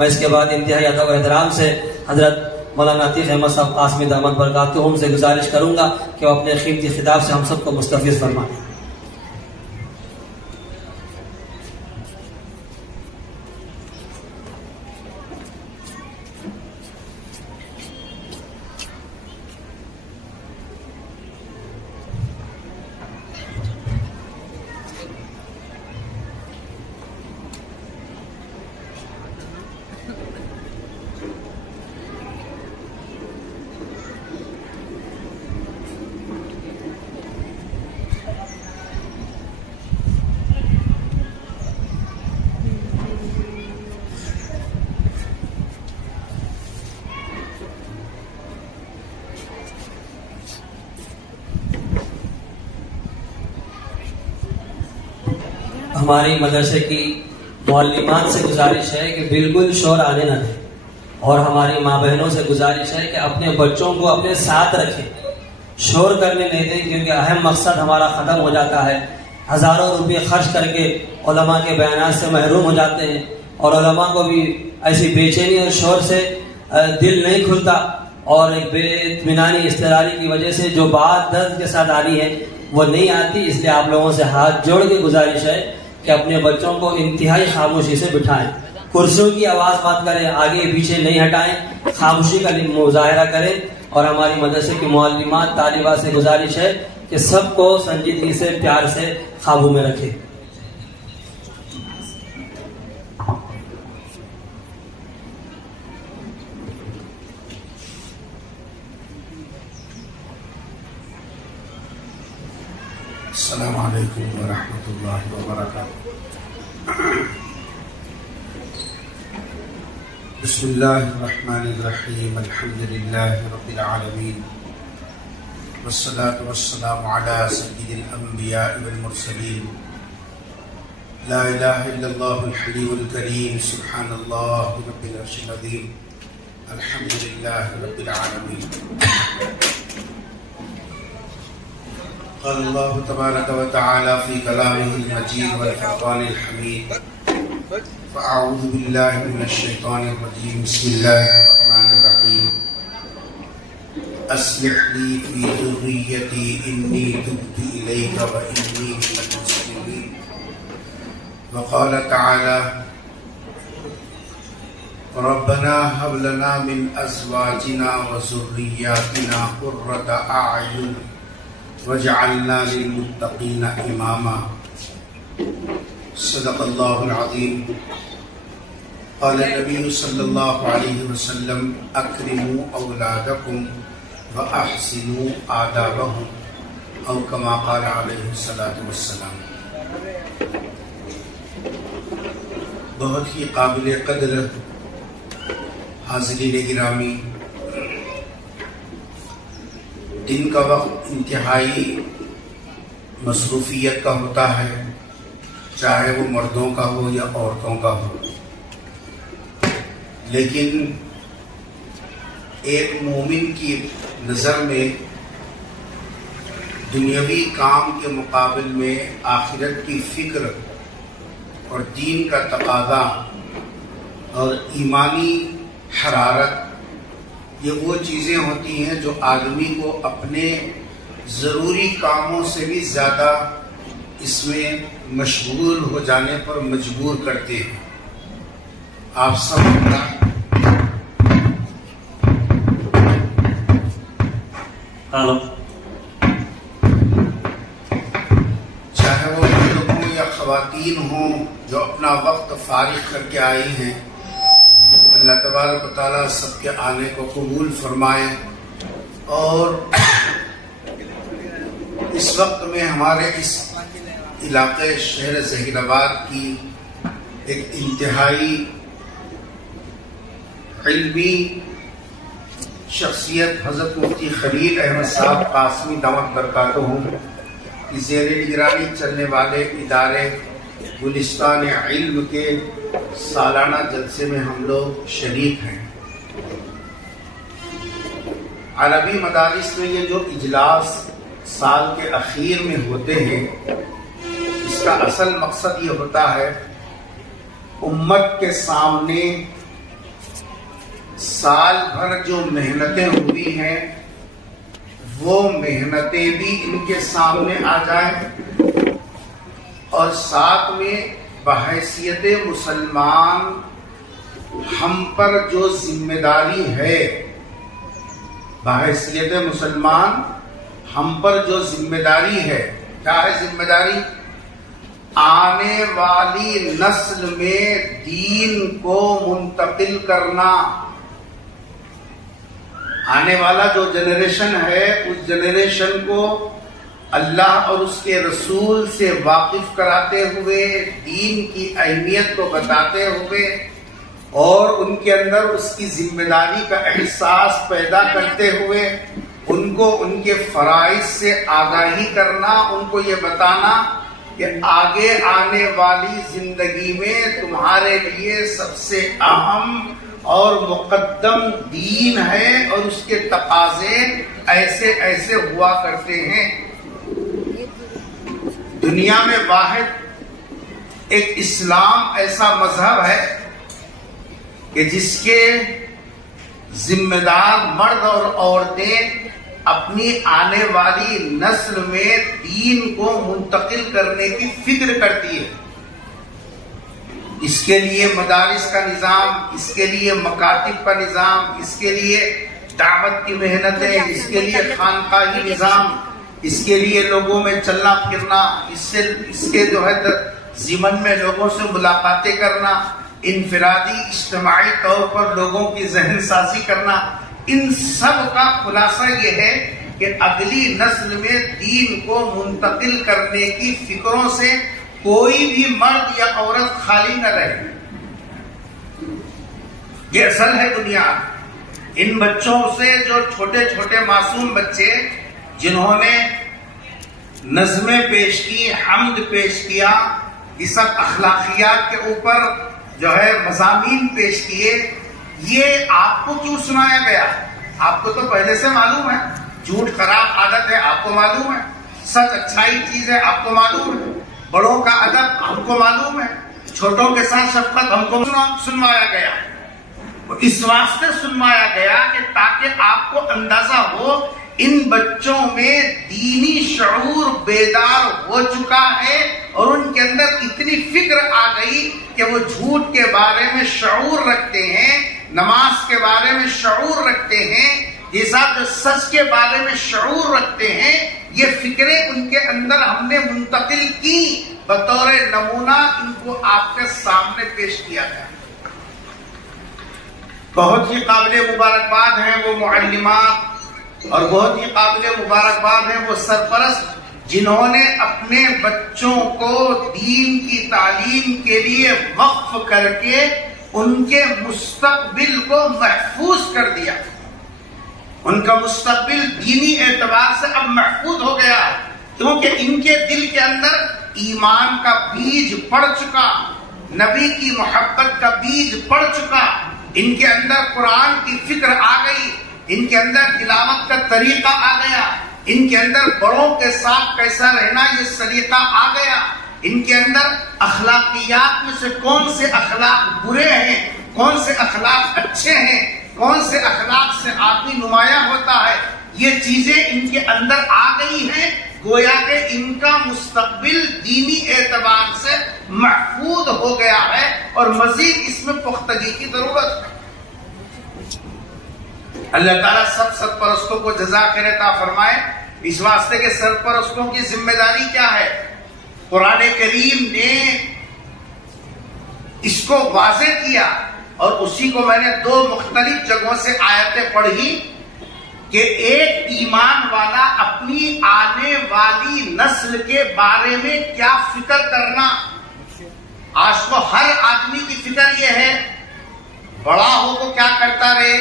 میں اس کے بعد انتہائی ادب و احترام سے حضرت مولانا عتیق احمد صاحب قاسمی دامت برکاتہم سے گزارش کروں گا کہ وہ اپنے قیمتی خطاب سے ہم سب کو مستفیض فرمائیں۔ ہماری مدرسے کی معلمات سے گزارش ہے کہ بالکل شور آنے نہ دیں، اور ہماری ماں بہنوں سے گزارش ہے کہ اپنے بچوں کو اپنے ساتھ رکھیں، شور کرنے نہیں دیں، کیونکہ اہم مقصد ہمارا ختم ہو جاتا ہے۔ ہزاروں روپے خرچ کر کے علماء کے بیانات سے محروم ہو جاتے ہیں، اور علماء کو بھی ایسی بے چینی اور شور سے دل نہیں کھلتا، اور ایک بے اطمینانی اضطراری کی وجہ سے جو بات درد کے ساتھ آ رہی ہے وہ نہیں آتی۔ اس لیے آپ لوگوں سے ہاتھ جوڑ کے گزارش ہے کہ اپنے بچوں کو انتہائی خاموشی سے بٹھائیں، کرسیوں کی آواز بات کریں، آگے پیچھے نہیں ہٹائیں، خاموشی کا مظاہرہ کریں، اور ہماری مدرسے کی معلمات طالبات سے گزارش ہے کہ سب کو سنجیدگی سے پیار سے قابو میں رکھیں۔ السلام علیکم ورحمۃ اللہ وبرکاتہ۔ بسم اللہ الرحمن الرحیم، الحمد للہ رب العالمین، والصلاة والسلام علی سید الانبیاء والمرسلین، لا الہ الا اللہ الحلی الکریم، سبحان اللہ رب العرش العظیم، الحمد للہ رب العالمین۔ قال الله تبارك وتعالى في كلامه المجيد والفرقان الحميد، فأعوذ بالله من الشيطان الرجيم، بسم الله الرحمن الرحيم، أصلح لي في ذريتي إني تبت إليك وإني من المسلمين، وقال تعالى ربنا هب لنا من أزواجنا وذرياتنا قرة أعين وجعلنا للمتقین اماما، صدق اللہ العظیم۔ قال النبی صلی اللہ علیہ وسلم اکرموا اولادکم واحسنوا آدابهم، او کما قال علیہ الصلاۃ والسلام۔ بہت ہی قابل قدر حاضرین گرامی، دن کا وقت انتہائی مصروفیت کا ہوتا ہے، چاہے وہ مردوں کا ہو یا عورتوں کا ہو، لیکن ایک مومن کی نظر میں دنیاوی کام کے مقابل میں آخرت کی فکر اور دین کا تقاضا اور ایمانی حرارت، یہ وہ چیزیں ہوتی ہیں جو آدمی کو اپنے ضروری کاموں سے بھی زیادہ اس میں مشغول ہو جانے پر مجبور کرتے ہیں۔ آپ سب چاہے وہ مرد ہوں یا خواتین ہوں جو اپنا وقت فارغ کر کے آئی ہیں، اللہ تبارک و تعالیٰ سب کے آنے کو قبول فرمائے، اور اس وقت میں ہمارے اس علاقے شہر ظہیر آباد کی ایک انتہائی علمی شخصیت حضرت مفتی خلیل احمد صاحب قاسمی دامت برکاتہم کی زیر نگرانی چلنے والے ادارے گلستان علم کے سالانہ جلسے میں ہم لوگ شریک ہیں۔ عربی مدارس میں یہ جو اجلاس سال کے اخیر میں ہوتے ہیں، اس کا اصل مقصد یہ ہوتا ہے امت کے سامنے سال بھر جو محنتیں ہوئی ہیں وہ محنتیں بھی ان کے سامنے آ جائیں، اور ساتھ میں بحیثیت مسلمان ہم پر جو ذمہ داری ہے، بحیثیت مسلمان ہم پر جو ذمہ داری ہے، کیا ہے ذمہ داری؟ آنے والی نسل میں دین کو منتقل کرنا۔ آنے والا جو جنریشن ہے اس جنریشن کو اللہ اور اس کے رسول سے واقف کراتے ہوئے، دین کی اہمیت کو بتاتے ہوئے، اور ان کے اندر اس کی ذمہ داری کا احساس پیدا کرتے ہوئے ان کو ان کے فرائض سے آگاہی کرنا، ان کو یہ بتانا کہ آگے آنے والی زندگی میں تمہارے لیے سب سے اہم اور مقدم دین ہے، اور اس کے تقاضے ایسے ایسے ہوا کرتے ہیں۔ دنیا میں واحد ایک اسلام ایسا مذہب ہے کہ جس کے ذمہ دار مرد اور عورتیں اپنی آنے والی نسل میں دین کو منتقل کرنے کی فکر کرتی ہے۔ اس کے لیے مدارس کا نظام، اس کے لیے مکاتب کا نظام، اس کے لیے دعوت کی محنتیں، اس کے لیے خانقاہی نظام، اس کے لیے لوگوں میں چلنا پھرنا، اس کے جو ہے ضمن میں لوگوں سے ملاقاتیں کرنا، انفرادی اجتماعی طور پر لوگوں کی ذہن سازی کرنا، ان سب کا خلاصہ یہ ہے کہ اگلی نسل میں دین کو منتقل کرنے کی فکروں سے کوئی بھی مرد یا عورت خالی نہ رہے۔ یہ اصل ہے دنیا۔ ان بچوں سے جو چھوٹے چھوٹے معصوم بچے جنہوں نے نظمیں پیش کی، حمد پیش کیا، یہ سب اخلاقیات کے اوپر جو ہے مضامین پیش کیے، یہ آپ کو کیوں سنایا گیا؟ آپ کو تو پہلے سے معلوم ہے، جھوٹ خراب عادت ہے آپ کو معلوم ہے، سچ اچھائی چیز ہے آپ کو معلوم ہے، بڑوں کا ادب ہم کو معلوم ہے، چھوٹوں کے ساتھ شفقت ہم کو سنوایا گیا۔ اس واسطے سنوایا گیا کہ تاکہ آپ کو اندازہ ہو ان بچوں میں دینی شعور بیدار ہو چکا ہے، اور ان کے اندر اتنی فکر آ گئی کہ وہ جھوٹ کے بارے میں شعور رکھتے ہیں، نماز کے بارے میں شعور رکھتے ہیں، یہ سب سچ کے بارے میں شعور رکھتے ہیں۔ یہ فکریں ان کے اندر ہم نے منتقل کی، بطور نمونہ ان کو آپ کے سامنے پیش کیا گیا۔ بہت ہی قابل مبارکباد ہیں وہ معلمات، اور بہت ہی قابل مبارکباد ہیں وہ سرپرست جنہوں نے اپنے بچوں کو دین کی تعلیم کے لیے وقف کر کے ان کے مستقبل کو محفوظ کر دیا۔ ان کا مستقبل دینی اعتبار سے اب محفوظ ہو گیا، کیونکہ ان کے دل کے اندر ایمان کا بیج پڑ چکا، نبی کی محبت کا بیج پڑ چکا، ان کے اندر قرآن کی فکر آ گئی، ان کے اندر تلاوت کا طریقہ آ گیا، ان کے اندر بڑوں کے ساتھ کیسا رہنا یہ سلیقہ آ گیا، ان کے اندر اخلاقیات میں سے کون سے اخلاق برے ہیں، کون سے اخلاق اچھے ہیں، کون سے اخلاق سے آدمی نمایاں ہوتا ہے، یہ چیزیں ان کے اندر آ گئی ہیں۔ گویا کہ ان کا مستقبل دینی اعتبار سے محفوظ ہو گیا ہے، اور مزید اس میں پختگی کی ضرورت ہے۔ اللہ تعالیٰ سب سرپرستوں کو جزاء عطا فرمائے۔ اس واسطے کے سرپرستوں کی ذمہ داری کیا ہے؟ قرآن کریم نے اس کو واضح کیا، اور اسی کو میں نے دو مختلف جگہوں سے آیتیں پڑھی کہ ایک ایمان والا اپنی آنے والی نسل کے بارے میں کیا فکر کرنا۔ آج تو ہر آدمی کی فکر یہ ہے بڑا ہو کو کیا کرتا رہے،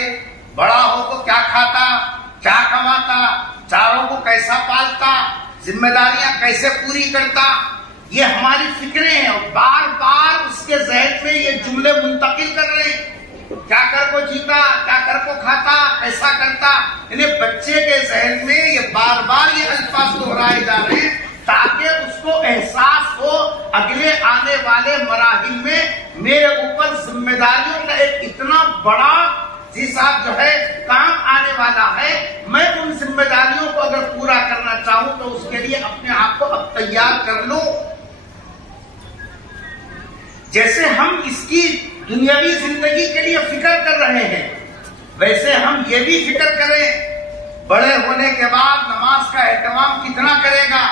بڑا ہو کو کیا کھاتا، کیا کماتا، چاروں کو کیسا پالتا، ذمہ داریاں کیسے پوری کرتا، یہ ہماری فکریں ہیں، اور بار بار اس کے ذہن میں یہ جملے منتقل کر رہے ہیں، کیا کر کو جیتا، کیا کر کو کھاتا، ایسا کرتا، یعنی بچے کے ذہن میں یہ بار بار یہ الفاظ دہرائے جا رہے ہیں تاکہ اس کو احساس ہو اگلے آنے والے مراحل میں میرے اوپر ذمہ داریوں کا ایک اتنا بڑا جی صاحب جو ہے کام آنے والا ہے. میں ان ذمہ داریوں کو اگر پورا کرنا چاہوں تو اس کے لیے اپنے آپ کو اب تیار کر لو. جیسے ہم اس کی دنیاوی زندگی کے لیے فکر کر رہے ہیں ویسے ہم یہ بھی فکر کریں بڑے ہونے کے بعد نماز کا اہتمام کتنا کرے گا.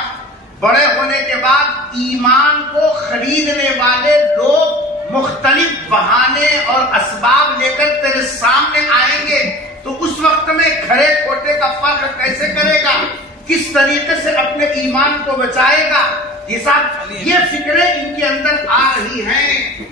بڑے ہونے کے بعد ایمان کو خریدنے والے لوگ مختلف بہانے اور اسباب لے کر تیرے سامنے آئیں گے تو اس وقت میں کھڑے کھوٹے کا فرق کیسے کرے گا, کس طریقے سے اپنے ایمان کو بچائے گا. یہ سب یہ فکریں ان کے اندر آ رہی ہیں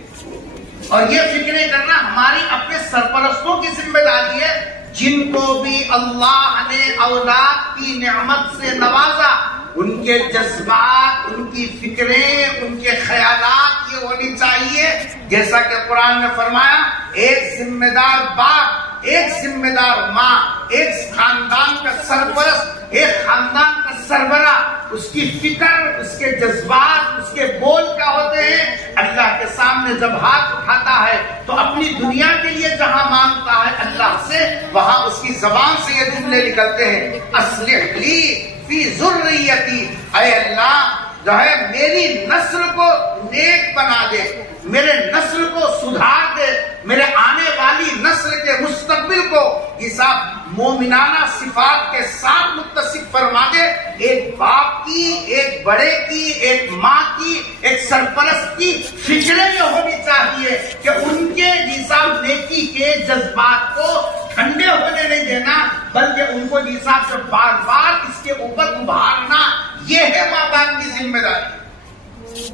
اور یہ فکریں کرنا ہماری اپنے سرپرستوں کی ذمہ داری ہے جن کو بھی اللہ نے اولاد کی نعمت سے نوازا. ان کے جذبات, ان کی فکریں, ان کے خیالات یہ ہونی چاہیے جیسا کہ قرآن نے فرمایا ایک ذمہ دار باپ, ایک ذمہ دار ماں, ایک خاندان کا سرپرست, ایک خاندان کا سربراہ, اس کی فکر, اس کے جذبات, اس کے بول کیا ہوتے ہیں. اللہ کے سامنے جب ہاتھ اٹھاتا ہے تو اپنی دنیا کے لیے جہاں مانگتا ہے اللہ سے وہاں اس کی زبان سے یہ جملے نکلتے ہیں اصلح لی فی ذریتی, اے اللہ جو ہے میری نسل کو نیک بنا دے, میرے نسل کو سدھار دے, میرے آنے والی نسل کے مستقبل کو یہ سب مومنانہ صفات کے ساتھ متصف فرما دے. ایک باپ کی, ایک بڑے کی, ایک ماں کی, ایک سرپرست کی فکریں یہ ہونی چاہیے کہ ان کے نصاب نیکی کے جذبات کو ٹھنڈے ہونے نہیں دینا بلکہ ان کو نصاب سے بار بار اس کے اوپر ابھارنا. یہ ہے ماں باپ کی ذمہ داری.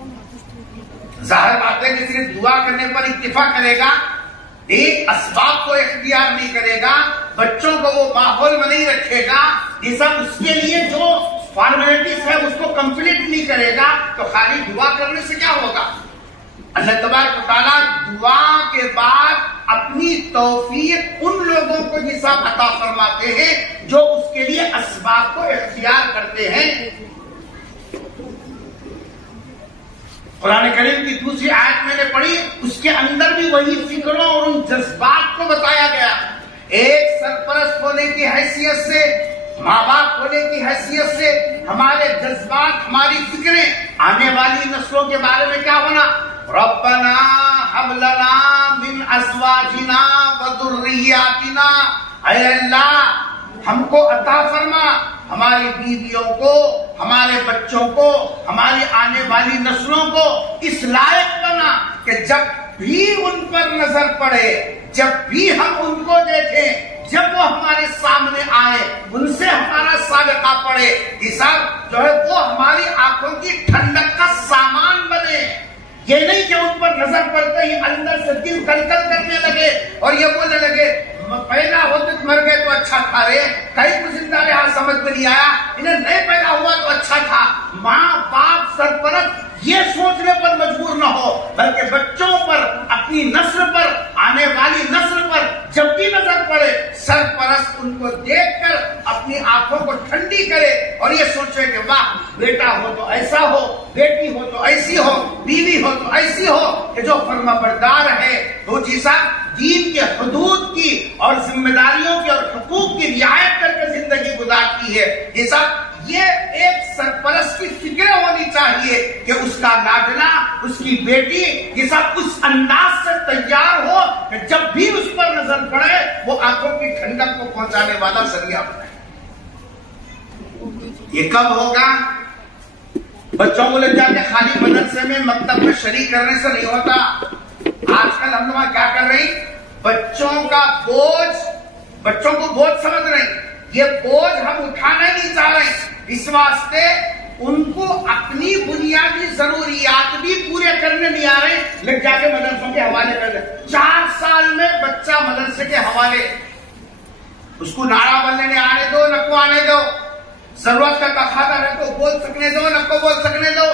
ظاہر بات ہے کہ صرف دعا کرنے پر اکتفا کرے گا, ایک اسباب کو اختیار نہیں کرے گا, بچوں کو وہ ماحول میں نہیں رکھے گا, یہ سب اس کے لیے جو فارمیلٹیز ہے اس کو کمپلیٹ نہیں کرے گا تو خالی دعا کرنے سے کیا ہوگا. اللہ تبارک و تعالیٰ دعا کے بعد اپنی توفیق ان لوگوں کو نصاب عطا فرماتے ہیں جو اس کے لیے اسباب کو اختیار کرتے ہیں. قرآن کریم کی دوسری آیت میں نے پڑھی, اس کے اندر بھی وہی فکروں اور ان جذبات کو بتایا گیا. ایک سرپرست ہونے کی حیثیت سے, ماں باپ ہونے کی حیثیت سے ہمارے جذبات, ہماری فکریں آنے والی نسلوں کے بارے میں کیا ہونا. ربنا ہب لنا من ازواجنا وذریاتنا, اے اللہ ہم کو عطا فرما ہماری بیویوں کو, ہمارے بچوں کو, ہماری آنے والی نسلوں کو اس لائق بنا کہ جب بھی ان پر نظر پڑے, جب بھی ہم ان کو دیکھیں, جب وہ ہمارے سامنے آئے, ان سے ہمارا سابقہ پڑے, یہ سب جو ہے وہ ہماری آنکھوں کی ٹھنڈک کا سامان بنے. یہ نہیں کہ ان پر نظر پڑتے ہی اندر سے دل کلکل کرنے لگے اور یہ بولنے لگے پیدا ہوتے مر گئے تو اچھا تھا رے, کہیں کو زندہ رہا سمجھ میں نہیں آیا, انہیں نہیں پیدا ہوا تو اچھا تھا. ماں باپ سرپرست یہ سوچنے پر مجبور نہ ہو بلکہ بچوں پر, اپنی نسل پر, آنے والی نسل پر جب بھی نظر پڑے سرپرست ان کو دیکھ کر اپنی آنکھوں کو ٹھنڈی کرے اور یہ سوچے کہ واہ بیٹا ہو تو ایسا ہو, بیٹی ہو تو ایسی ہو, بیوی ہو تو ایسی ہو کہ جو فرما بردار ہے, وہ جیسا دین کے حدود کی اور ذمہ داریوں کے اور حقوق کی رعایت کر کے زندگی گزارتی ہے. جیسا یہ ایک سرپرست کی فکر ہونی چاہیے کہ اس کا لاڈلا, اس کی بیٹی یہ سب اس انداز سے تیار ہو کہ جب بھی اس پر نظر پڑے وہ آنکھوں کی ٹھنڈک کو پہنچانے والا ذریعہ بنے. یہ کب ہوگا؟ بچوں کو لے جا کے خالی مدرسے میں مکتب میں شریک کرنے سے نہیں ہوتا. آج کل ہم لوگ کیا کر رہے ہیں, بچوں کا بوجھ, بچوں کو بوجھ سمجھ رہے ہیں. یہ بوجھ ہم اٹھانا نہیں چاہ رہے, اس واسطے ان کو اپنی بنیادی ضروریات بھی پورے کرنے نہیں آ رہے, لگ جا کے مدرسوں کے حوالے کر دیں. 4 سال میں بچہ مدرسے کے حوالے, اس کو نعرہ بننے آنے دو نہ کو آنے دو, ضرورت کا تقاضا ہے تو بول سکنے دو نہ کو بول سکنے دو,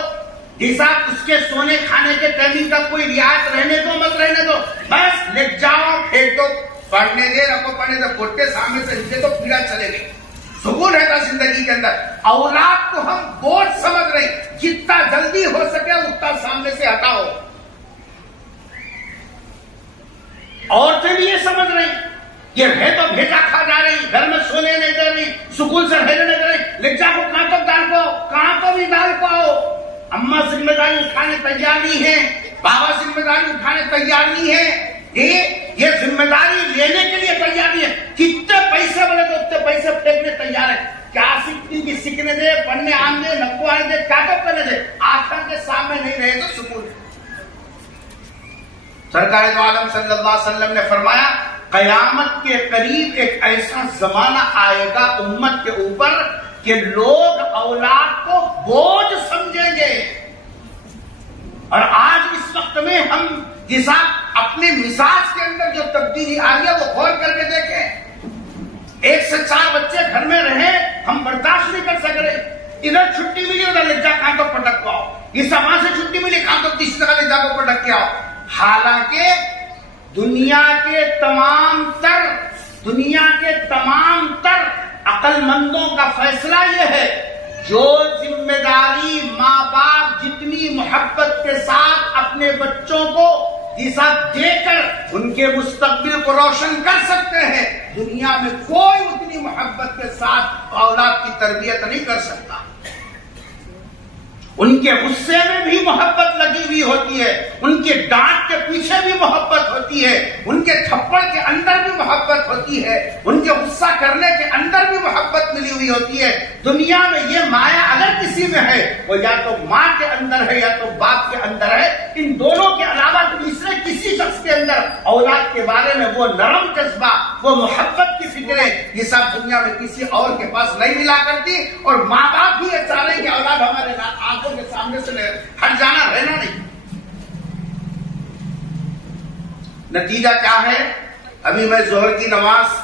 جیسا اس کے سونے کھانے کے ٹائمنگ کا کوئی رعایت رہنے دو مت رہنے دو, بس لے جاؤ پھینک دو, پڑھنے دے نہ کو پڑھنے دو, گھٹے سامنے سے نیچے تو پیڑا چلے گئے. سکون رہتا زندگی کے اندر. اولاد کو ہم بوجھ سمجھ رہے, جتنا جلدی ہو سکے اتنا سامنے سے ہٹاؤ. عورتیں بھی یہ سمجھ رہی یہ ہے تو بھیجا کھا جا رہی، گھر میں سونے نہیں دے رہی، سکول سے بھیجنے نہیں دے رہی، لچا کو کہاں تک ڈال پاؤ، کہاں تو بھی ڈال پاؤ. اماں ذمہ داری اٹھانے تیار نہیں ہے، بابا ذمہ داری اٹھانے تیار نہیں ہے. یہ ذمہ داری لینے کے لیے تیار نہیں ہے. کتنے پیسے بولے تو اتنے پیسے پھینکنے تیار ہے. کیا سیکھنے کی سیکھنے دے، پڑھنے آنے دے، نقو آنے دے، کیا تو کرنے دے. آخر کے سامنے نہیں رہے تو سکون. سرکار دو عالم صلی اللہ علیہ وسلم نے فرمایا قیامت کے قریب ایک ایسا زمانہ آئے گا امت کے اوپر کہ لوگ اولاد کو بوجھ سمجھیں گے. اور آج اس وقت میں ہم جس اپنے مزاج کے اندر جو تبدیلی آ گیا وہ غور کر کے دیکھیں. 1 سے 4 بچے گھر میں رہے ہم برداشت نہیں کر سک رہے. ادھر چھٹی ملی ادھر لے جا کہاں تو پٹک کو آؤ، اس وہاں سے چھٹی ملی کہاں تو تیسری جگہ لے جا کو پٹک کے آؤ. حالانکہ دنیا کے تمام تر عقل مندوں کا فیصلہ یہ ہے جو ذمہ داری ماں باپ جتنی محبت کے ساتھ اپنے بچوں کو دے کر ان کے مستقبل کو روشن کر سکتے ہیں، دنیا میں کوئی اتنی محبت کے ساتھ اولاد کی تربیت نہیں کر سکتا. ان کے غصے میں بھی محبت لگی ہوئی ہوتی ہے، ان کے ڈانٹ کے پیچھے بھی محبت ہوتی ہے، ان کے تھپڑ کے اندر بھی محبت ہوتی ہے، ان کے غصہ کرنے کے اندر بھی محبت ملی ہوئی ہوتی ہے. دنیا میں یہ مایا اگر کسی میں ہے وہ یا تو ماں کے اندر ہے یا تو باپ کے اندر ہے. ان دونوں کے علاوہ تیسرے کسی شخص کے اندر اولاد کے بارے میں وہ نرم جذبہ، وہ محبت کی فکریں یہ سب دنیا میں کسی اور کے پاس نہیں ملا کرتی. اور ماں باپ بھی یہ چاہیں کہ اولاد ہمارے آنکھوں کے سامنے سے ہٹ جانا، رہنا نہیں. نتیجہ کیا ہے؟ ابھی میں ظہر کی نماز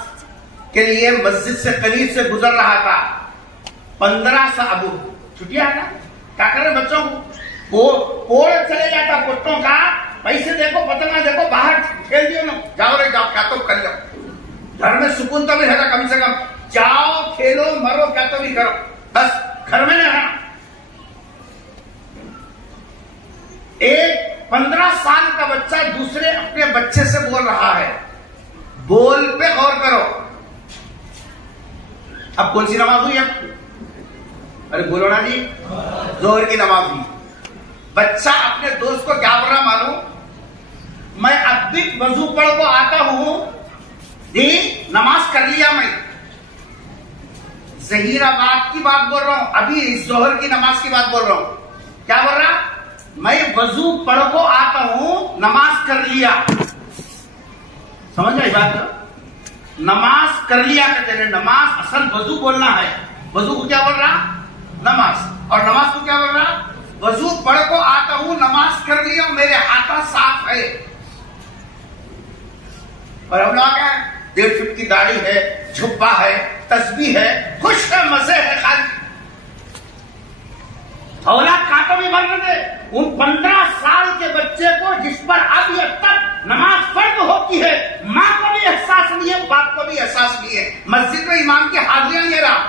کے لیے مسجد سے قریب سے گزر رہا تھا. 15 سال ابو چھٹیاں نا کیا کرے بچوں کو کوڑ چلے جاتا کٹوں کا، پیسے دیکھو پتنگا دیکھو باہر کھیل دیو نا، جاؤ رے جاؤ کیا تو کر لو. گھر میں سکون تو بھی رہتا، کم سے کم جاؤ کھیلو مرو کیا تو بھی کرو، بس گھر میں نہیں رہنا. ایک 15 سال کا بچہ دوسرے اپنے بچے سے بول رہا ہے، بول پہ غور کرو. اب کون سی نماز ہوئی؟ اب ارے بولو نا جی، ظہر کی نماز ہوئی. بچہ اپنے دوست کو کیا بول رہا معلوم؟ میں اب بھی وضو پڑھ کو آتا ہوں جی، نماز کر لیا میں. ظہیرآباد کی بات بول رہا ہوں، ابھی ظہر کی نماز کی بات بول رہا ہوں. کیا بول رہا؟ میں وضو پڑھ کو آتا ہوں، نماز کر لیا. سمجھ آئی بات؟ نماز کر لیا کہتے ہیں. نماز اصل وضو بولنا ہے. وضو کو کیا بول رہا؟ نماز. اور نماز کو کیا بول رہا؟ وضو پڑھ کو آتا ہوں، نماز کر لیا، میرے ہاتھ صاف ہے. اور ہم لوگ ہیں 1.5 فٹ کی داڑھی ہے، جھپا ہے، تسبیح ہے، خوش ہے، مزے ہے خالی. اولاد کانٹوں میں مرنے دے. ان 15 سال کے بچے کو جس پر اب یہ تک نماز فرض ہوتی ہے، ماں کو بھی احساس نہیں ہے، باپ کو بھی احساس نہیں ہے. مسجد میں امام کی حاضریاں لے رہا،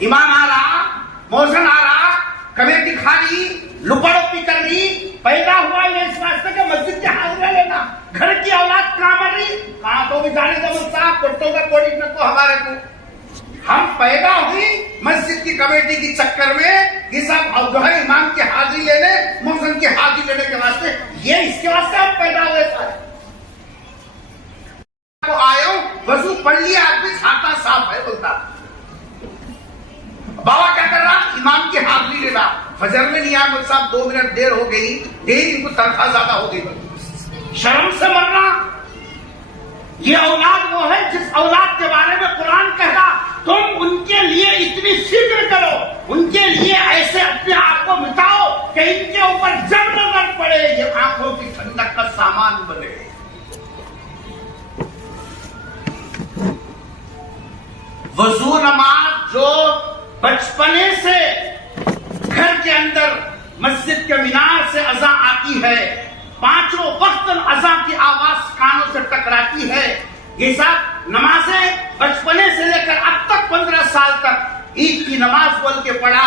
امام آ رہا، موزن آ رہا، کمیٹی کھا لی، لپڑوپی کر لی، پیدا ہوا یہ اس واسطے کہ مسجد کی حاضریاں لینا. گھر کی اولاد کہاں مر رہی؟ کہاں تو بھی جانے کا صاحب کٹوں کا کوڑی نہ تو ہمارے کو. ہم پیدا ہوئی مسجد کی کمیٹی کی چکر میں، یہ سب جو ہے امام کی حاضری لینے، موزن کی حاضری لینے کے واسطے، یہ اس کے واسطے ہم پیدا ہوئے تھے. آئے ہو وضو پڑھ لیا، آدمی چھاتا صاف ہے بولتا. بابا کیا کر رہا؟ امام کی حاضری لے رہا. فجر میں نہیں آیا صاحب، 2 منٹ دیر ہو گئی، دیر ان کو تنخواہ زیادہ ہو گئی. شرم سے مر رہا. یہ اولاد وہ ہے جس اولاد کے بارے میں قرآن کہہ رہا تم ان کے لیے اتنی فکر کرو، ان کے لیے ایسے اپنے آپ کو مٹاؤ کہ ان کے اوپر جب نظر پڑے یہ آنکھوں کی ٹھنڈک کا سامان بنے. وضو نماز جو بچپنے سے گھر کے اندر مسجد کے مینار سے اذان آتی ہے، 5 وقت اذان کی آواز کانوں سے ٹکراتی ہے، یہ سب نمازیں بچپنے سے لے کر اب تک 15 سال تک عید کی نماز بول کے پڑھا،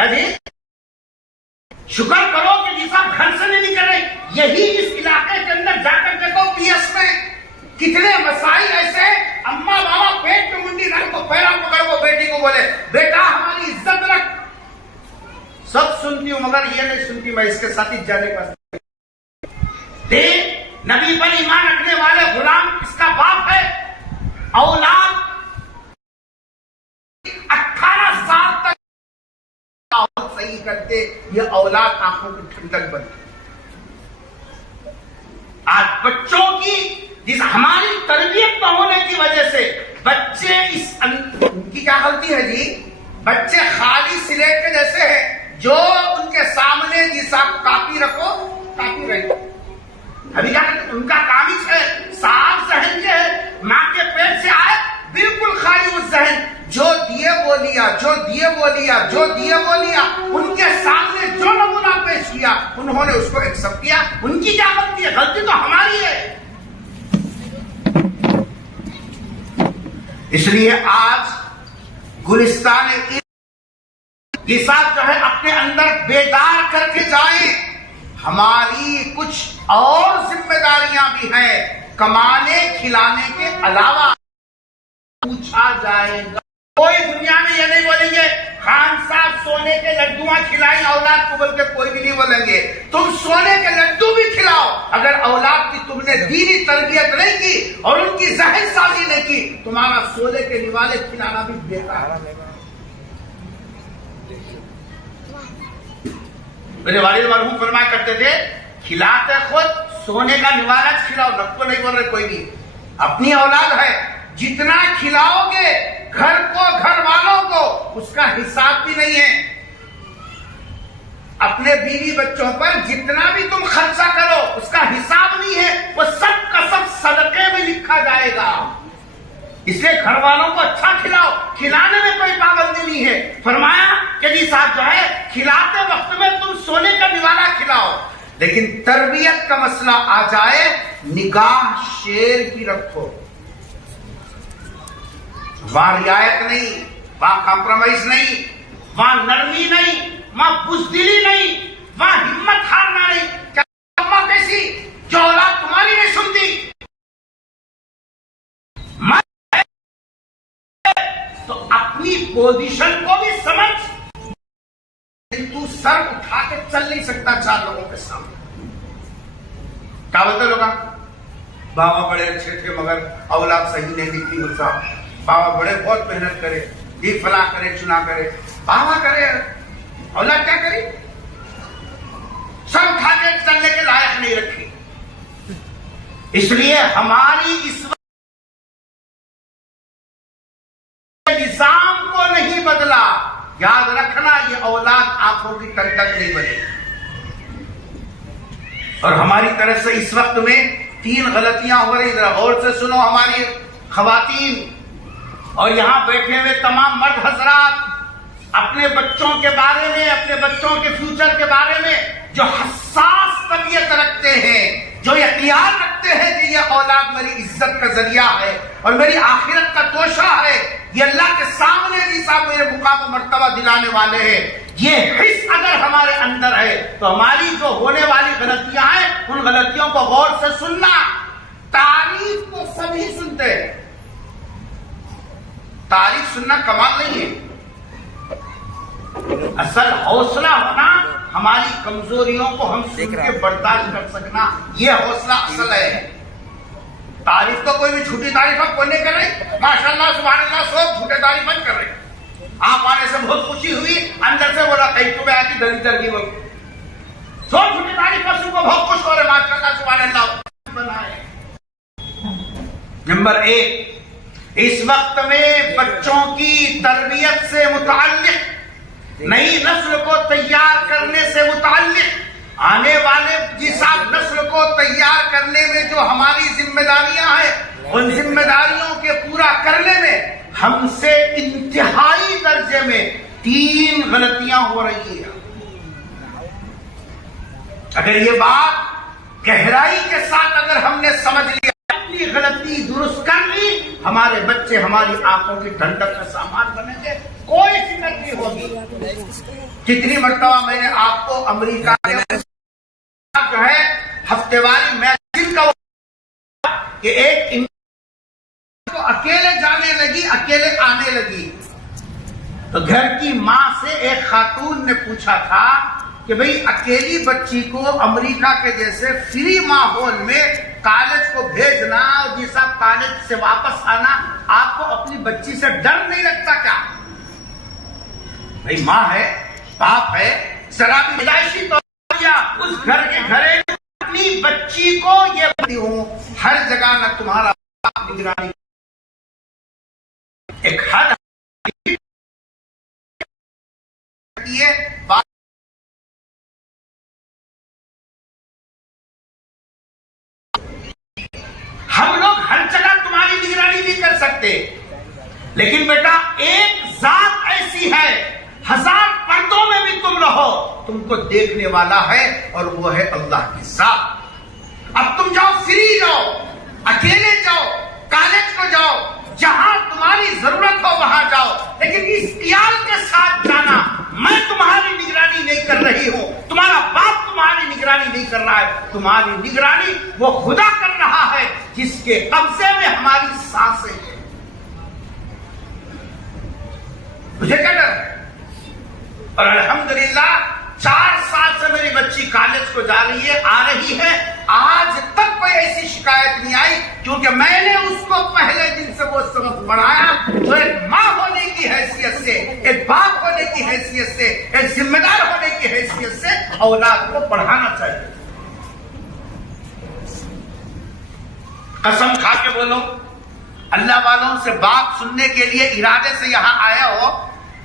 کیا جی شکر کرو کہ جی صاحب گھر سے نہیں نکل رہے. یہی اس علاقے کے اندر جا کر دیکھو پی ایس میں کتنے مسائل ایسے ہیں. اماں بابا پیٹ میں منڈی رکھ کو پیرا پکڑ کو بیٹی کو بولے بیٹا ہماری عزت رکھ. سب سنتی ہوں مگر یہ نہیں سنتی میں اس کے ساتھ ہی جانے کا. نبی پر ایمان رکھنے والے غلام اس کا باپ ہے. اولاد 18 سال تک صحیح کرتے یہ اولاد آنکھوں کی ٹھنڈک بنتی. آج بچوں کی جس ہماری تربیت نہ ہونے کی وجہ سے بچے ان کی کیا غلطی ہے جی؟ بچے خالی سلیٹ کے جیسے ہیں جو ان کے سامنے جس آپ کاپی رکھو کاپی رہی. ابھی کیا ان کا کام ہی ہے صاف ذہن کے ہے. ماں کے پیٹ سے آئے بالکل خالی اس ذہن جو دیے وہ لیا جو دیے وہ لیا جو دیے وہ لیا. ان کے سامنے جو نمونہ پیش کیا انہوں نے اس کو ایکسپٹ کیا. ان کی کیا غلطی ہے؟ غلطی تو ہماری ہے. اس لیے آج گلستان یہ ساتھ جو ہے اپنے اندر بیدار کر کے جائیں. ہماری کچھ اور ذمہ داریاں بھی ہیں کمانے کھلانے کے علاوہ. پوچھا جائے گا کوئی دنیا میں یہ نہیں بولیں گے خان صاحب سونے کے لڈو کھلائیں اولاد کو بول کے کوئی بھی نہیں بولیں گے. تم سونے کے لڈو بھی کھلاؤ اگر اولاد کی تم نے دینی تربیت نہیں کی اور ان کی ذہن سازی نہیں کی تمہارا سونے کے نوالے کھلانا بھی بیکار ہے. میرے والد مرحوم فرمایا کرتے تھے کھلاتے خود سونے کا نوالا کھلاؤ. رب کو نہیں بول رہے کوئی بھی. اپنی اولاد ہے جتنا کھلاؤ گے گھر کو گھر والوں کو اس کا حساب بھی نہیں ہے. اپنے بیوی بچوں پر جتنا بھی تم خرچہ کرو اس کا حساب نہیں ہے. وہ سب کا سب صدقے میں لکھا جائے گا. اس لیے گھر والوں کو اچھا کھلاؤ. کھلانے میں کوئی پابندی نہیں ہے. فرمایا کہ جی صاحب جو ہے کھلاتے وقت میں تم سونے کا نوالا کھلاؤ لیکن تربیت کا مسئلہ آ جائے نگاہ شیر کی رکھو. وہاں رعایت نہیں وہاں کمپرومائز نہیں وہاں نرمی نہیں وہاں بزدلی نہیں وہاں ہمت ہارنا نہیں. کیا اماں کیسی جو اولاد تمہاری نہیں سنتی تو اپنی پوزیشن کو بھی سمجھ. تو سر اٹھا کے چل نہیں سکتا 4 لوگوں کے سامنے. کیا بولتے لوگ بابا بڑے اچھے تھے مگر اولاد صحیح نہیں دکھتی. مجھا بابا بڑے بہت محنت کرے یہ فلاں کرے چنا کرے. بابا کرے اولاد کیا کری؟ سر اٹھا کے چلنے کے لائق نہیں رکھی. اس لیے ہماری اس نظام کو نہیں بدلا. یاد رکھنا یہ اولاد آنکھوں کی ٹھنڈک نہیں بنے. اور ہماری طرف سے اس وقت میں 3 غلطیاں ہو رہی. ذرا غور سے سنو ہماری خواتین اور یہاں بیٹھے ہوئے تمام مرد حضرات. اپنے بچوں کے بارے میں اپنے بچوں کے فیوچر کے بارے میں جو حساس طبیعت رکھتے ہیں جو یہ خیال رکھتے ہیں کہ یہ اولاد میری عزت کا ذریعہ ہے اور میری آخرت کا توشہ ہے یہ اللہ کے سامنے جی صاحب میرے مقام و مرتبہ دلانے والے ہیں. یہ حس اگر ہمارے اندر ہے تو ہماری جو ہونے والی غلطیاں ہیں ان غلطیوں کو غور سے سننا. تعریف تو سبھی سنتے ہیں. تعریف سننا کمال نہیں ہے. اصل حوصلہ ہونا ہماری کمزوریوں کو ہم سن کے برداشت کر سکنا یہ حوصلہ اصل ہے. تعریف تو کوئی بھی جھوٹی تعریف آپ کوئی نہیں کر رہے. ماشاء اللہ سبحان اللہ سب جھوٹے تعریف نہیں کر رہے. آپ آنے سے بہت خوشی ہوئی اندر سے بولا کہیں تو میں آتی دلی ترکی وہ سب جھوٹی تعریف پر سن کو بہت خوش ہو رہے. ماشاء اللہ سبحان اللہ بنائے. نمبر 1 اس وقت میں بچوں کی تربیت سے متعلق نئی نسل کو تیار کرنے سے متعلق آنے والے جس نسل کو تیار کرنے میں جو ہماری ذمہ داریاں ہیں ان ذمہ داریوں کے پورا کرنے میں ہم سے انتہائی درجے میں 3 غلطیاں ہو رہی ہیں. اگر یہ بات گہرائی کے ساتھ اگر ہم نے سمجھ لیا اپنی غلطی درست کر لی ہمارے بچے ہماری آنکھوں کی ٹھنڈک کا سامان بنیں گے، کوئی فکر نہیں ہوگی۔ کتنی مرتبہ میں نے آپ کو امریکہ میں جو ہے ہفتے واری میگزین کا کہ ایک کو اکیلے جانے لگی، اکیلے آنے لگی، تو گھر کی ماں سے ایک خاتون نے پوچھا تھا کہ بھئی اکیلی بچی کو امریکہ کے جیسے فری ماحول میں کالج کو بھیجنا اور جی صاحب کالج سے واپس آنا، آپ کو اپنی بچی سے ڈر نہیں لگتا کیا؟ بھئی ماں ہے، باپ ہے، ذرا بھی پیدائشی طور پر اس گھر کے گھرے اپنی بچی کو یہ بتاتی ہوں، ہر جگہ نہ تمہارا باپ نگرانی، ایک حد ہم لوگ ہر جگہ تمہاری نگرانی نہیں کر سکتے، لیکن بیٹا ایک ذات ایسی ہے، 1000 پردوں میں بھی تم رہو، تم کو دیکھنے والا ہے، اور وہ ہے اللہ کی ذات۔ اب تم جاؤ، فری جاؤ، اکیلے جاؤ، کالج کو جاؤ، جہاں تمہاری ضرورت ہو وہاں جاؤ، لیکن اس خیال کے ساتھ جانا میں تمہاری نگرانی نہیں کر رہی ہوں، تمہارا باپ تمہاری نگرانی نہیں کر رہا ہے، تمہاری نگرانی وہ خدا کر رہا ہے جس کے قبضے میں ہماری سانسیں ہیں۔ مجھے کیا ڈر ہے؟ اور الحمدللہ 4 سال سے میری بچی کالج کو جا رہی ہے، آ رہی ہے، آج تک کوئی ایسی شکایت نہیں آئی، کیونکہ میں نے اس کو پہلے دن سے وہ سبق پڑھایا جو ایک ماں ہونے کی حیثیت سے، ایک باپ ہونے کی حیثیت سے، ایک ذمہ دار ہونے کی حیثیت سے اولاد کو پڑھانا چاہیے۔ قسم کھا کے بولو، اللہ والوں سے بات سننے کے لیے ارادے سے یہاں آیا ہو،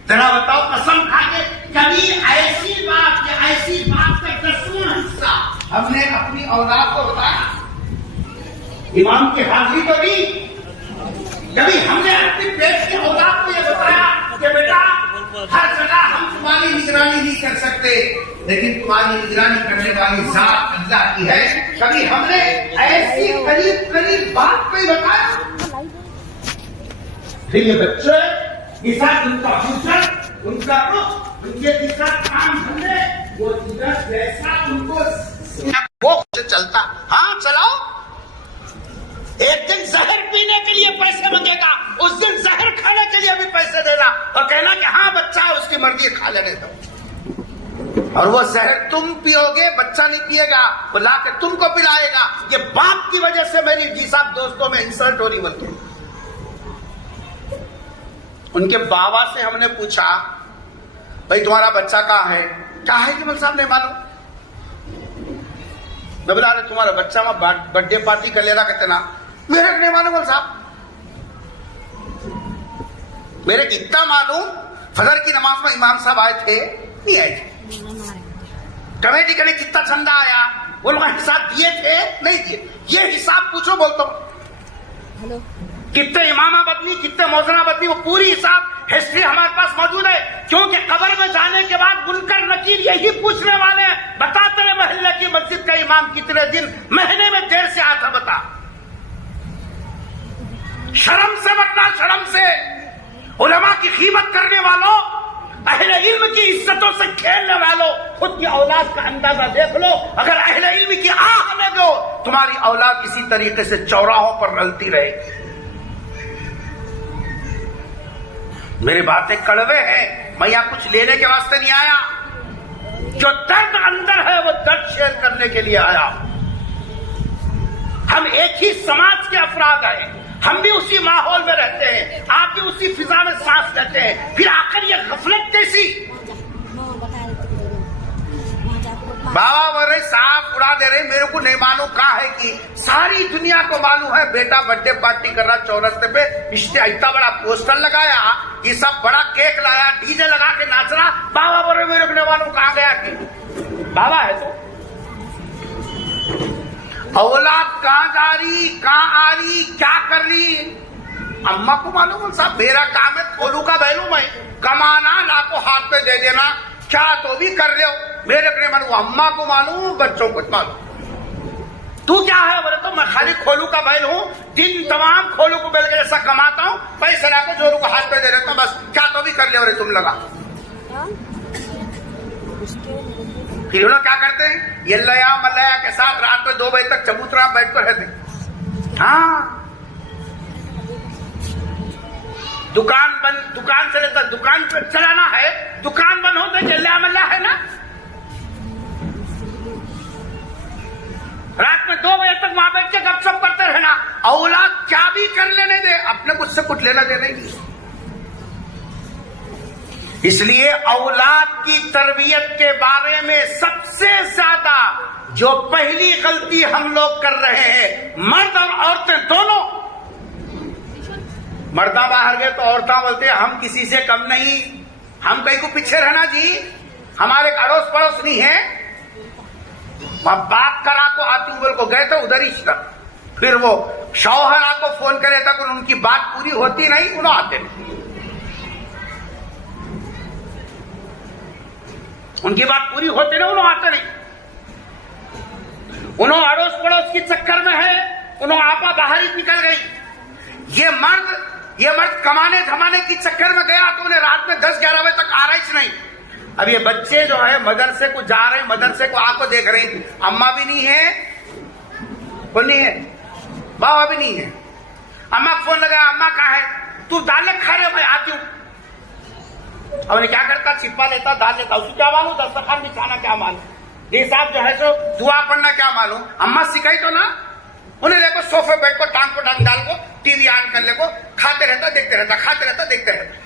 ذرا بتاؤ قسم کھا کے کبھی ایسی بات یا ایسی بات کا 10واں حصہ ہم نے اپنی اولاد کو بتایا؟ امام کی حاضری تو نہیں، کبھی ہم نے اپنی پیٹ کی اولاد کو یہ بتایا کہ بیٹا ہر جگہ ہم تمہاری نگرانی نہیں کر سکتے، لیکن تمہاری نگرانی کرنے والی ذات اللہ کی ہے؟ کبھی ہم نے ایسی قریب بات کوئی بتایا؟ پھر یہ بچے اس ساتھ ان کا فیوچر، ان کا رخ، ان کے جیسا کام دھندے، وہ جیسا ان کو وہ چلتا، ہاں چلاؤ۔ ایک دن زہر پینے کے لیے پیسے مانگے گا، اس دن زہر کھانے کے لیے بھی پیسے دینا اور کہنا کہ ہاں بچہ اس کی مرضی کھا لینے دو، اور وہ زہر تم پیو گے، بچہ نہیں پیے گا، وہ لا کے تم کو پلائے گا۔ یہ باپ کی وجہ سے میری جی صاحب دوستوں میں انسلٹ ہو رہی بلکہ ان کے بابا سے ہم نے پوچھا بھائی تمہارا بچہ کہاں ہے؟ کیا ہے کہ مل صاحب نہیں معلوم؟ میں بولا رہے تمہارا بچہ وہاں برتھ ڈے پارٹی کر لے رہا، کہتے نا میرے نہیں معلوم مل صاحب، میرے اتنا معلوم فجر کی نماز میں امام صاحب آئے تھے نہیں آئے تھے، کمیٹی کے لیے کتنا چندہ آیا وہ لوگ حساب دیے تھے نہیں دیے، یہ حساب پوچھو بولتا ہوں، کتنے امامہ بدلی، کتنے موزنہ بدلی، وہ پوری حساب ہسٹری ہمارے پاس موجود ہے، کیونکہ قبر میں جانے کے بعد منکر نکیر یہی پوچھنے والے ہیں، بتا تیرے محلے کی مسجد کا امام کتنے دن مہینے میں دیر سے آتا، بتا۔ شرم سے بتنا، شرم سے۔ علماء کی قیمت کرنے والوں، اہل علم کی عزتوں سے کھیلنے والوں، خود کی اولاد کا اندازہ دیکھ لو، اگر اہل علم کی آہ لگو تمہاری اولاد اسی طریقے سے چوراہوں پر رلتی رہے گی۔ میری باتیں کڑوے ہیں، میں یہاں کچھ لینے کے واسطے نہیں آیا، جو درد اندر ہے وہ درد شیئر کرنے کے لیے آیا۔ ہم ایک ہی سماج کے افراد ہیں، ہم بھی اسی ماحول میں رہتے ہیں، آپ بھی اسی فضا میں سانس لیتے ہیں، پھر آخر یہ غفلت کیسی؟ بابا بول رہے صاحب اڑا دے رہے، میرے کو نہیں معلوم کہاں ہے کہ ساری دنیا کو معلوم ہے بیٹا برتھ ڈے پارٹی کر رہا چورستے پہ، اتنا بڑا پوسٹر لگایا، یہ سب بڑا کیک لایا، ڈی جے لگا کے ناچ رہا، بابا بول رہے میرے کو نہیں معلوم کہاں گیا کہ بابا ہے تو اولاد کہاں جا رہی، کہاں آ رہی، کیا کر رہی، اماں کو معلوم ہے۔ صاحب میرا کام ہے کھولو کا بہلو میں کمانا، لاکھوں ہاتھ پہ دے دینا، کیا تو بھی کر رہے ہو، میرے اپنے معلوم، اماں کو معلوم، بچوں کو معلوم۔ تو کیا ہے؟ بولے تو میں خالی کھولو کا بیل ہوں، دن تمام کھولو کو بیل کے جیسا کماتا ہوں، پیسے لا کے جورو کو ہاتھ پہ دے دیتا ہوں، بس کیا تو بھی کر لے. اور تم لگا پھر انہوں کیا کرتے ہیں؟ یہ لیا ملیا کے ساتھ رات میں 2 بجے تک چبوترا بیٹھ کر رہتے. ہاں دکان بند، دکان سے لیتا دکان پہ چلانا ہے، دکان بند ہوتے جلیا ملیا ہے نا. رات میں 2 بجے تک وہاں بیٹھ کے گپ شپ کرتے رہنا. اولاد کیا بھی کر لینے دے، اپنے کچھ سے کچھ لینا دینا ہی. اس لیے اولاد کی تربیت کے بارے میں سب سے زیادہ جو پہلی غلطی ہم لوگ کر رہے ہیں، مرد اور عورتیں دونوں. مردہ باہر گئے تو عورتیں بولتے ہیں ہم کسی سے کم نہیں، ہم کہیں کو پیچھے رہنا جی، ہمارے اڑوس پڑوس نہیں ہے. وہاں بات کرا کو آتی بول کو گئے تو ادھر ہی شرط. پھر وہ شوہر آپ کو فون کرے تک ان کی بات پوری ہوتی نہیں، انہوں آتے نہیں. ان کی بات پوری ہوتی نہیں، انہوں آتے نہیں. انہوں اڑوس پڑوس کی چکر میں ہے، انہوں آپا باہر ہی نکل گئی. یہ مرد کمانے دھمانے کی چکر میں گیا تو انہیں رات میں 10-11 بجے تک آرائش نہیں. اب یہ بچے جو ہے مدرسے کو جا رہے ہیں، مدرسے کو آ کو دیکھ رہے ہیں، اماں بھی نہیں ہے، کون نہیں ہے، بابا بھی نہیں ہے. اماں فون لگایا، اماں کہاں ہے؟ تو دال کھا رہے ہو؟ میں آتی ہوں. اب انہیں کیا کرتا؟ چھپا لیتا، دال لیتا. اس کو کیا معلوم دسترخوان بچھانا کیا معلوم، یہ صاحب جو ہے سو دعا پڑھنا کیا معلوم. اماں سکھائی تو نا. انہیں لے کو سوفے بیٹھ کو ٹانگ کو ٹانگ ڈال کو ٹی وی آن کر لے کو کھاتے رہتا دیکھتے رہتا، کھاتے رہتا دیکھتے رہتا.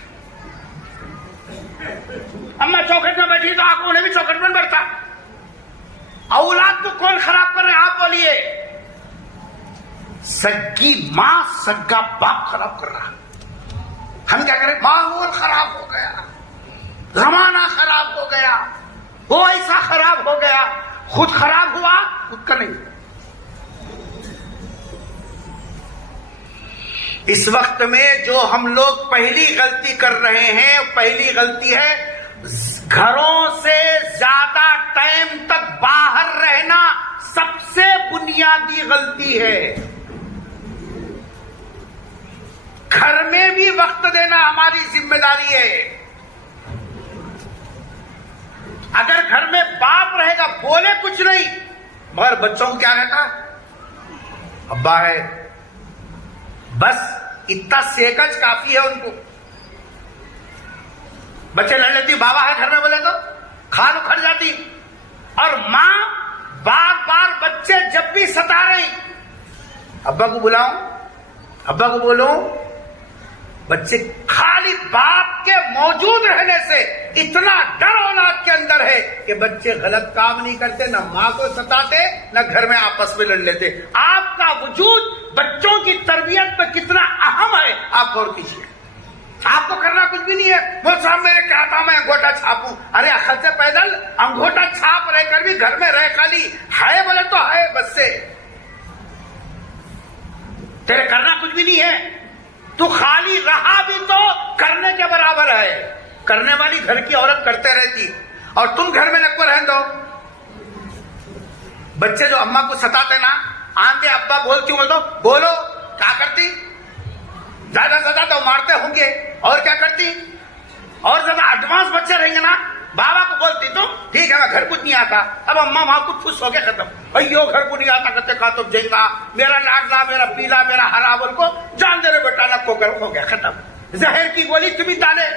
اماں چوکھٹ میں بیٹھی تو آپ انہیں بھی چوکھٹ میں بیٹھتا. اولاد کو کون خراب کر رہے ہیں آپ بولیے؟ سگی ماں سگا باپ خراب کر رہا. ہم کیا کریں؟ ماحول خراب ہو گیا، زمانہ خراب ہو گیا، وہ ایسا خراب ہو گیا. خود خراب ہوا خود کا نہیں. اس وقت میں جو ہم لوگ پہلی غلطی کر رہے ہیں، پہلی غلطی ہے گھروں سے زیادہ ٹائم تک باہر رہنا. سب سے بنیادی غلطی ہے. گھر میں بھی وقت دینا ہماری ذمہ داری ہے. اگر گھر میں باپ رہے گا بولے کچھ نہیں، مگر بچوں کو کیا رہتا؟ ابا ہے، بس اتنا سیکج کافی ہے ان کو. بچے لڑ لیتی، بابا ہے گھر میں بولے تو کھال اکھڑ جاتی. اور ماں بار بار بچے جب بھی ستا رہی، ابا کو بلاؤں، ابا کو بولوں. بچے خالی باپ کے موجود رہنے سے اتنا ڈر اولاد کے اندر ہے کہ بچے غلط کام نہیں کرتے، نہ ماں کو ستاتے نہ گھر میں آپس میں لڑ لیتے. آپ کا وجود بچوں کی تربیت میں کتنا اہم ہے آپ غور کیجیے. آپ کو کرنا کچھ بھی نہیں ہے. وہ صاحب میرے کیا تھا میں انگوٹا چھاپوں. ارے اخل سے پیدل انگوٹا چھاپ رہ کر بھی گھر میں رہ خالی ہے بولے تو ہے بس سے. تیرے کرنا کچھ بھی نہیں ہے. تو خالی رہا بھی تو کرنے کے برابر ہے. کرنے والی گھر کی عورت کرتے رہتی اور تم گھر میں لگ رہنے دو. بچے جو اماں کو ستاتے نا، آندے ابا بولتی ہوں تو بولو، کیا کرتی؟ زیادہ زیادہ تو مارتے ہوں گے. اور کیا کرتی؟ اور زیادہ ایڈوانس بچے رہیں گے نا، بابا کو بولتی تو ٹھیک ہے میں گھر کچھ نہیں آتا. اب اماں وہاں کچھ خوش ہو کے ختم. بھائیو گھر کو نہیں آتا کرتے کہا تو جیگا میرا لاڈلا میرا پیلا میرا ہرا بول کو جان دے رہے بیٹا نہ کو گھر ہو گیا ختم. زہر کی گولی تمہیں ڈالے.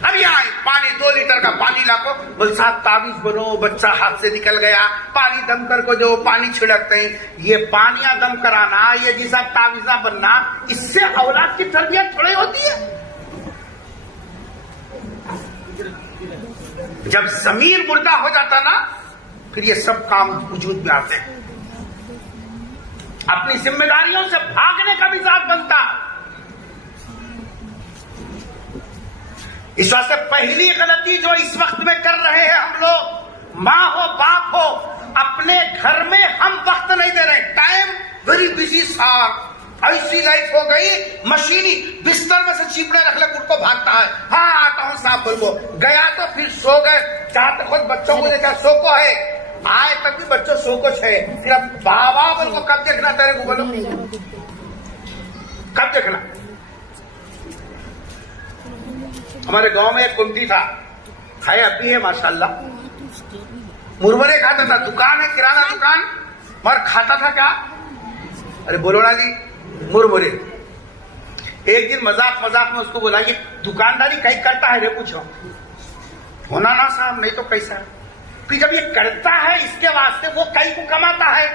اب یہاں پانی 2 لیٹر کا پانی لا کو بول صاحب تعویذ بنو، بچہ ہاتھ سے نکل گیا، پانی دم کر کو جو پانی چھڑکتے ہیں. یہ پانیاں دم کرانا، یہ جیسا تعویذہ بننا، اس سے اولاد کی تربیت تھوڑی ہوتی ہے. جب ضمیر مردہ ہو جاتا نا پھر یہ سب کام وجود میں آتے ہیں. اپنی ذمہ داریوں سے بھاگنے کا مزاج بنتا. اس واسطے پہلی غلطی جو اس وقت میں کر رہے ہیں ہم لوگ، ماں ہو باپ ہو، اپنے گھر میں ہم وقت نہیں دے رہے. ٹائم ویری بزی صاحب، ایسی لائف ہو گئی مشینی. بستر میں سے چیپڑے رکھ لے ان کو بھاگتا ہے. ہاں آتا ہوں صاحب بول کو گیا تو پھر سو گئے. جہاں تک خود بچوں کو دیکھا سو کو ہے آئے تک بھی بچوں سو کو چھے صرف بابا بول کو کب دیکھنا تیرے کو بولو کب دیکھنا. ہمارے گاؤں میں ایک کنتی تھا ہے اب بھی ہے ماشاءاللہ مرمرے کھاتا تھا دکان ہے کرانہ دکان مگر کھاتا تھا کیا ارے بولو نا جی مرمرے. ایک دن مذاق میں اس کو بولا کہ دکانداری کہیں کرتا ہے رے پوچھو ہونا نا صاحب نہیں تو کیسا ہے. پھر جب یہ کرتا ہے اس کے واسطے وہ کہیں کو کماتا ہے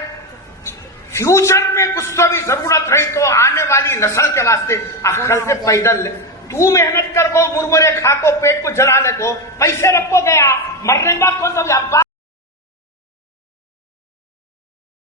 فیوچر میں کچھ تو بھی ضرورت رہی تو آنے والی نسل کے واسطے عقل سے پیدل لے. تو محنت کر کو مرمرے کھا کو پیٹ کو جلا لے کو پیسے رکھو گیا مرنے کا کون سا